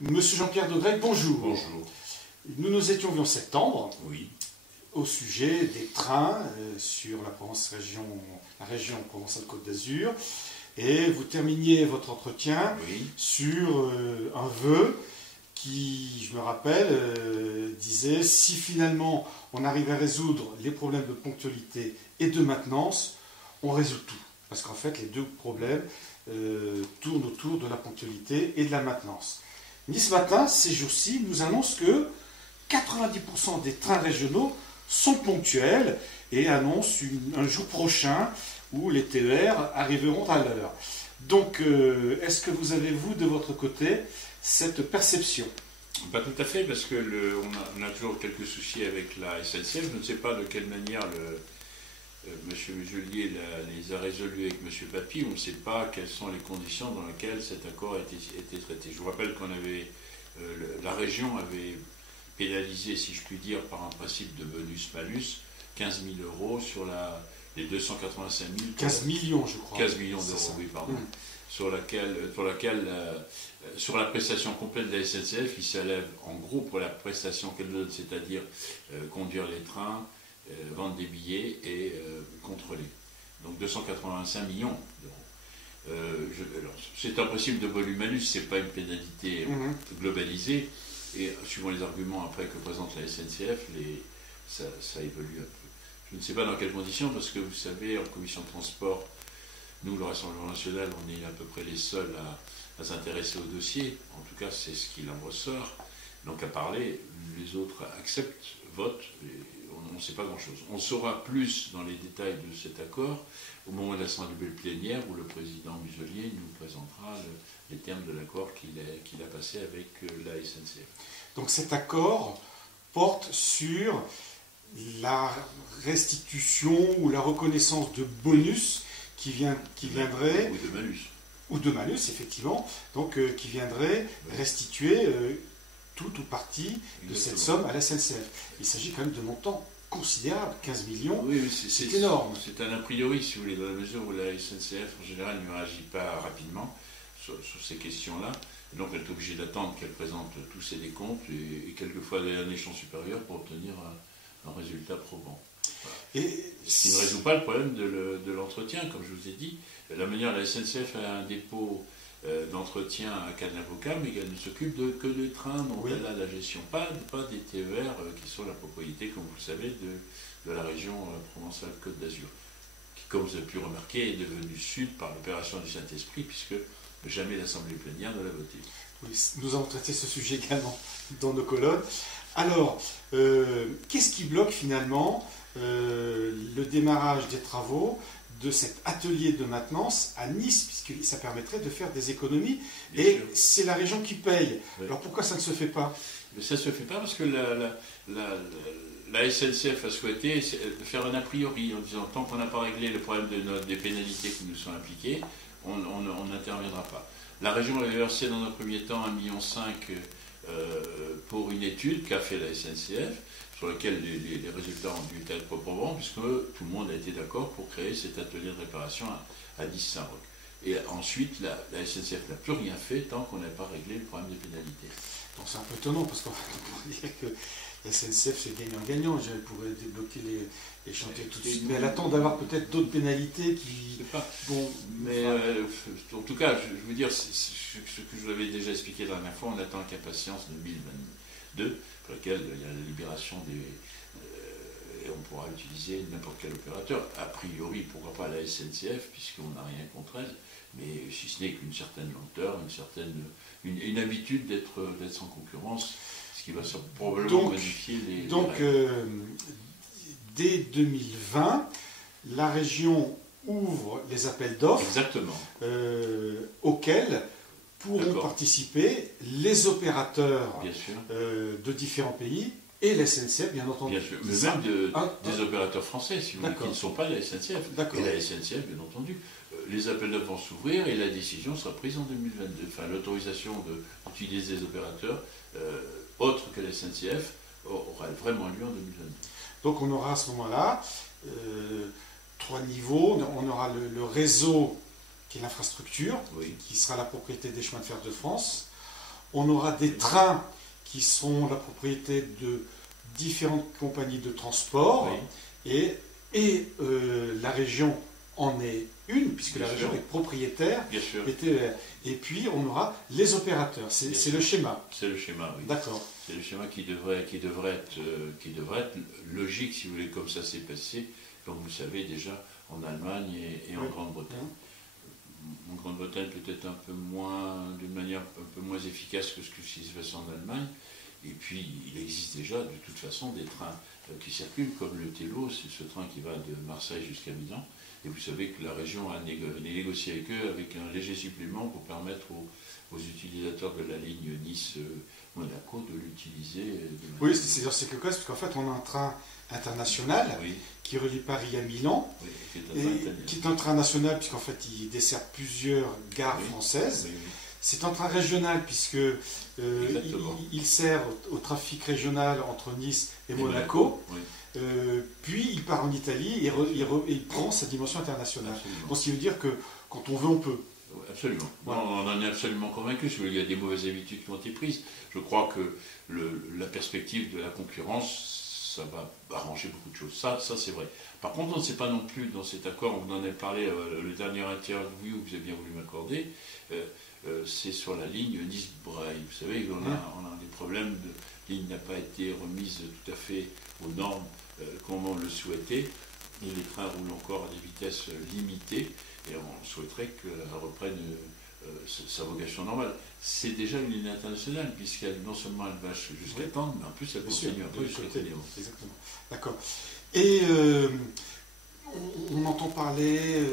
Monsieur Jean-Pierre Daugrec, bonjour. Bonjour. Nous nous étions vus en septembre Oui. au sujet des trains sur la région Provence-Alpes-Côte d'Azur, et vous terminiez votre entretien Oui. sur un vœu qui, je me rappelle, disait: si finalement on arrive à résoudre les problèmes de ponctualité et de maintenance, on résout tout. Parce qu'en fait, les deux problèmes tournent autour de la ponctualité et de la maintenance. Ce matin, ces jours-ci, nous annonce que 90% des trains régionaux sont ponctuels et annoncent un jour prochain où les TER arriveront à l'heure. Donc, est-ce que vous avez, vous, de votre côté, cette perception? Pas tout à fait, parce que on a toujours quelques soucis avec la SNCF. Je ne sais pas de quelle manière M. Muselier les a résolus avec M. Papy. On ne sait pas quelles sont les conditions dans lesquelles cet accord a été traité. Je vous rappelle qu'on avait, la région avait pénalisé, si je puis dire, par un principe de bonus-malus, 15 000 euros sur les 285 000. 15 millions, je crois. 15 millions d'euros, oui, pardon. Sur la prestation complète de la SNCF, qui s'élève en gros pour la prestation qu'elle donne, c'est-à-dire conduire les trains, vendre des billets et contrôler. Donc 285 millions d'euros. C'est un principe de bonus-malus, ce n'est pas une pénalité globalisée. Et suivant les arguments après que présente la SNCF, ça évolue un peu. Je ne sais pas dans quelles conditions, parce que vous savez, en commission de transport, nous, le Rassemblement national, on est à peu près les seuls à s'intéresser au dossier. En tout cas, c'est ce qu'il en ressort. Donc à parler, les autres acceptent, votent, et on ne sait pas grand-chose. On saura plus dans les détails de cet accord au moment de l'assemblée plénière où le président Muselier nous présentera les termes de l'accord qu'il a passé avec la SNCF. Donc cet accord porte sur la restitution ou la reconnaissance de bonus qui viendrait... Ou de malus. Ou de malus, effectivement, donc qui viendrait restituer tout ou partie de cette somme à la SNCF. Il s'agit quand même de montants considérables, 15 millions, oui, c'est énorme. C'est un a priori, si vous voulez, dans la mesure où la SNCF, en général, ne réagit pas rapidement sur ces questions-là. Donc elle est obligée d'attendre qu'elle présente tous ses décomptes et quelquefois d'aller à un échelon supérieur pour obtenir un résultat probant. Voilà. Ce qui ne résout pas le problème de l'entretien, comme je vous ai dit. La manière, la SNCF a un dépôt d'entretien à Cannes-Avocat, mais elle ne s'occupe que des trains dont elle a la gestion, pas des TER qui sont la propriété, comme vous le savez, de la région Provence-Alpes-Côte d'Azur, qui, comme vous avez pu remarquer, est devenue sud par l'opération du Saint-Esprit, puisque jamais l'Assemblée plénière ne l'a voté. Oui, nous avons traité ce sujet également dans nos colonnes. Alors, qu'est-ce qui bloque finalement le démarrage des travaux de cet atelier de maintenance à Nice, puisque ça permettrait de faire des économies, et c'est la région qui paye. Oui. Alors pourquoi ça ne se fait pas? Mais ça ne se fait pas parce que la SNCF a souhaité faire un a priori, en disant tant qu'on n'a pas réglé le problème des pénalités qui nous sont appliquées, on n'interviendra pas. La région avait versé dans un premier temps 1,5 million pour une étude qu'a fait la SNCF, sur laquelle les résultats ont dû être probants, puisque tout le monde a été d'accord pour créer cet atelier de réparation à Nice-Saint-Roch. Et ensuite, la SNCF n'a plus rien fait tant qu'on n'a pas réglé le problème des pénalités. Donc c'est un peu étonnant, parce qu'on pourrait dire que la SNCF c'est gagnant-gagnant, elle pourrait débloquer les chantiers tout de suite, mais elle attend d'avoir peut-être d'autres pénalités qui... Je sais pas. Bon, mais en tout cas, je veux dire, ce que je vous avais déjà expliqué la dernière fois, on attend avec impatience 2022, pour laquelle il y a la libération et on pourra utiliser n'importe quel opérateur. A priori, pourquoi pas la SNCF, puisqu'on n'a rien contre elle, mais si ce n'est qu'une certaine lenteur, une habitude d'être sans concurrence, ce qui va probablement modifier les règles. Dès 2020, la région ouvre les appels d'offres auxquels pourront participer les opérateurs de différents pays et la SNCF, bien entendu. Bien sûr, mais même des opérateurs français, si vous voulez, qui ne sont pas la SNCF. Et la SNCF, bien entendu. Les appels d'offres vont s'ouvrir et la décision sera prise en 2022. Enfin, l'autorisation d'utiliser des opérateurs autres que la SNCF aura vraiment lieu en 2022. Donc on aura à ce moment-là 3 niveaux. On aura le réseau qui est l'infrastructure, qui sera la propriété des chemins de fer de France. on aura des trains qui seront la propriété de différentes compagnies de transport, oui. et la région en est une, puisque Bien la sûr. région est propriétaire Bien sûr. des TER. Et puis on aura les opérateurs, c'est le schéma. C'est le schéma, oui. D'accord. C'est le schéma qui devrait être logique, si vous voulez, comme ça s'est passé, comme vous le savez déjà, en Allemagne et en Oui. Grande-Bretagne. En Grande-Bretagne peut-être d'une manière un peu moins efficace que ce qui se passe en Allemagne. Et puis il existe déjà de toute façon des trains qui circulent, comme le Télo, c'est ce train qui va de Marseille jusqu'à Milan. Et vous savez que la région a négocié avec eux avec un léger supplément pour permettre aux utilisateurs de la ligne Nice-Monaco de l'utiliser. Oui, c'est quelque chose, parce qu'en fait on a un train international Oui, qui relie Paris à Milan, oui, qui est un train national puisqu'en fait il dessert plusieurs gares Oui. françaises. Oui, oui. C'est un train régional puisque il sert au trafic régional entre Nice et Monaco. Oui, Puis il part en Italie et il prend sa dimension internationale. absolument. Donc ce qui veut dire que quand on veut, on peut. Oui, absolument. Voilà. On en est absolument convaincu. Il y a des mauvaises habitudes qui ont été prises. Je crois que la perspective de la concurrence, ça va arranger beaucoup de choses. Ça c'est vrai. Par contre, on ne sait pas non plus dans cet accord, on en a parlé, le dernier interview que vous avez bien voulu m'accorder, c'est sur la ligne Nice-Braille. Vous savez, on a des problèmes, la ligne n'a pas été remise tout à fait aux normes comme on le souhaitait. Et les trains roulent encore à des vitesses limitées et on souhaiterait qu'elle reprenne sa vocation normale. C'est déjà une ligne internationale, puisqu'elle non seulement elle va jusqu'à Tende, mais en plus elle continue un peu jusqu'à Téléon. Exactement. D'accord. Et on entend parler,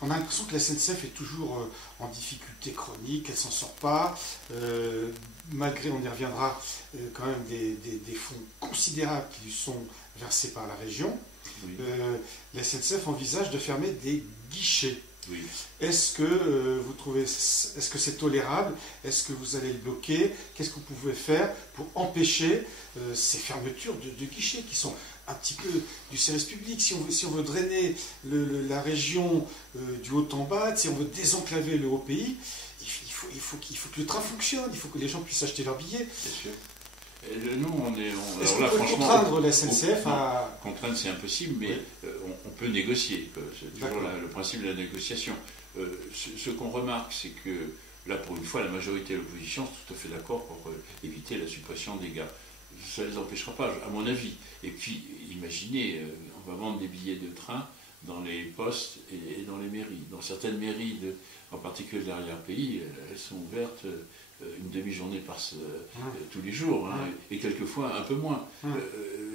on a l'impression que la SNCF est toujours en difficulté chronique, elle s'en sort pas, malgré, on y reviendra, quand même des fonds considérables qui lui sont versés par la région. Oui. La SNCF envisage de fermer des guichets. Oui. Est-ce que vous trouvez, est-ce que c'est tolérable? Est-ce que vous allez le bloquer? Qu'est-ce que vous pouvez faire pour empêcher ces fermetures de guichets qui sont un petit peu du service public? Si on veut drainer la région du haut en bas, si on veut désenclaver le haut pays, il faut que le train fonctionne, il faut que les gens puissent acheter leurs billets. Bien sûr. Nous, Est-ce qu'on peut contraindre la SNCF à... Contraindre, c'est impossible, mais oui. On peut négocier. C'est toujours le principe de la négociation. Ce qu'on remarque, c'est que, là, pour une fois, la majorité de l'opposition est tout à fait d'accord pour éviter la suppression des gares. Ça ne les empêchera pas, à mon avis. Et puis, imaginez, on va vendre des billets de train dans les postes et dans les mairies. Dans certaines mairies, en particulier de l'arrière-pays, elles sont ouvertes une demi-journée tous les jours, hein, et quelquefois un peu moins.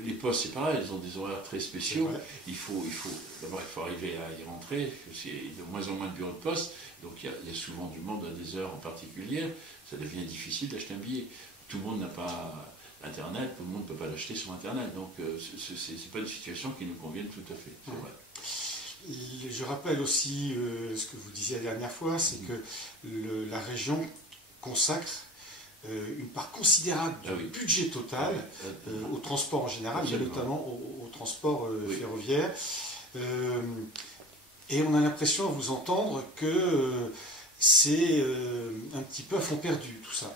Les postes, c'est pareil, ils ont des horaires très spéciaux. D'abord, il faut arriver à y rentrer, il y a de moins en moins de bureaux de poste, donc il y a souvent du monde à des heures en particulier. Ça devient difficile d'acheter un billet. Tout le monde n'a pas Internet, tout le monde ne peut pas l'acheter sur Internet, donc ce n'est pas une situation qui nous convienne tout à fait, c'est vrai. Je rappelle aussi ce que vous disiez la dernière fois, c'est que la région consacre une part considérable du budget total au transport en général, mais notamment au transport ferroviaire. Et on a l'impression à vous entendre que c'est un petit peu à fond perdu tout ça.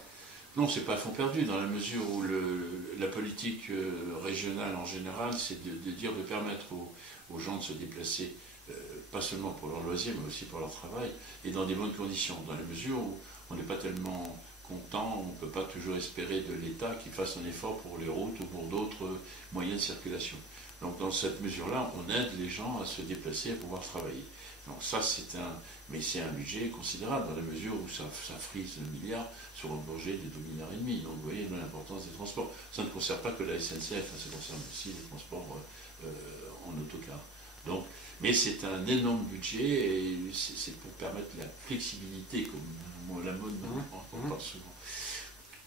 Non, c'est pas à fond perdu, dans la mesure où la politique régionale en général, c'est de permettre aux gens de se déplacer, pas seulement pour leur loisir, mais aussi pour leur travail, et dans des bonnes conditions, dans la mesure où on n'est pas tellement content, on ne peut pas toujours espérer de l'État qu'il fasse un effort pour les routes ou pour d'autres moyens de circulation. Donc dans cette mesure-là, on aide les gens à se déplacer, à pouvoir travailler. Donc ça, mais c'est un budget considérable, dans la mesure où ça frise le milliard sur un budget de 2,5 milliards. Donc vous voyez l'importance des transports. Ça ne concerne pas que la SNCF, ça concerne aussi les transports en autocar. Donc, mais c'est un énorme budget et c'est pour permettre la flexibilité, comme la mode on parle souvent.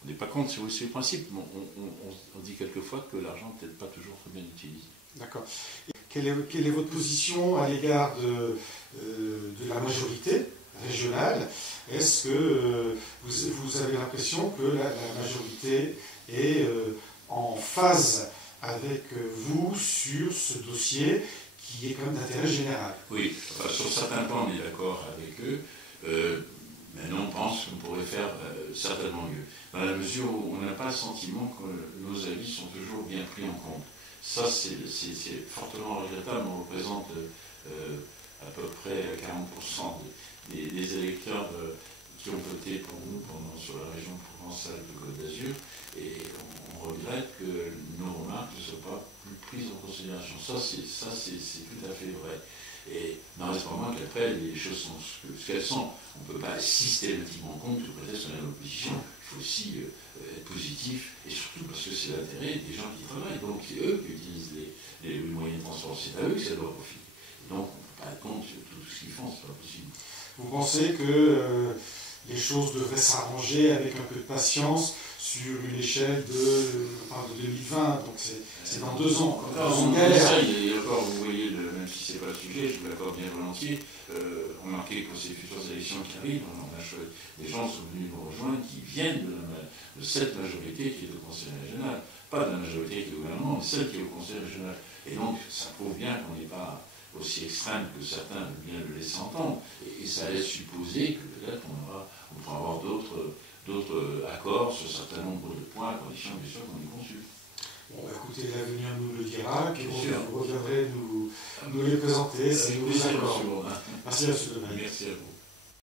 On n'est pas contre, c'est le principe, mais on dit quelquefois que l'argent n'est peut-être pas toujours très bien utilisé. D'accord. Quelle est votre position à l'égard de la majorité régionale? Est-ce que vous avez l'impression que la majorité est en phase avec vous sur ce dossier qui est quand même d'intérêt général? Oui, sur certains points on est d'accord avec eux. Maintenant, on pense qu'on pourrait faire certainement mieux, dans la mesure où on n'a pas le sentiment que nos avis sont toujours bien pris en compte. Ça, c'est fortement regrettable. On représente à peu près 40% des électeurs qui ont voté pour nous sur la région Provence-Alpes-Côte d'Azur, et on regrette que nos remarques ne soient pas plus prises en considération. Ça, c'est tout à fait vrai. Et n'en reste pas moins qu'après, les choses sont ce qu'elles sont. On ne peut pas systématiquement compte tout prétexte qu'on est à l'opposition. Il faut aussi être positif, et surtout parce que c'est l'intérêt des gens qui travaillent. Donc c'est eux qui utilisent les moyens de transport, c'est à eux que ça doit profiter. Et donc on ne peut pas être contre tout ce qu'ils font, c'est pas possible. Vous pensez que les choses devraient s'arranger avec un peu de patience sur une échelle de 2020, donc c'est dans 2 ans. On essaye, et encore, vous voyez, même si ce n'est pas le sujet, je vous l'accorde bien volontiers, remarquez que pour ces futures élections qui arrivent, des gens sont venus nous rejoindre qui viennent de cette majorité qui est au Conseil régional, pas de la majorité qui est au gouvernement, mais celle qui est au Conseil régional. Et donc, ça prouve bien qu'on n'est pas aussi extrême que certains veulent bien le laisser entendre, et ça laisse supposer que peut-être on pourra avoir d'autres accords sur un certain nombre de points, à condition bien sûr qu'on les consulte. Bon, écoutez, l'avenir nous le dira, puis Bien vous reviendrez nous les présenter, c'est nos accords. Merci, Merci à M. Domaine. Merci à vous.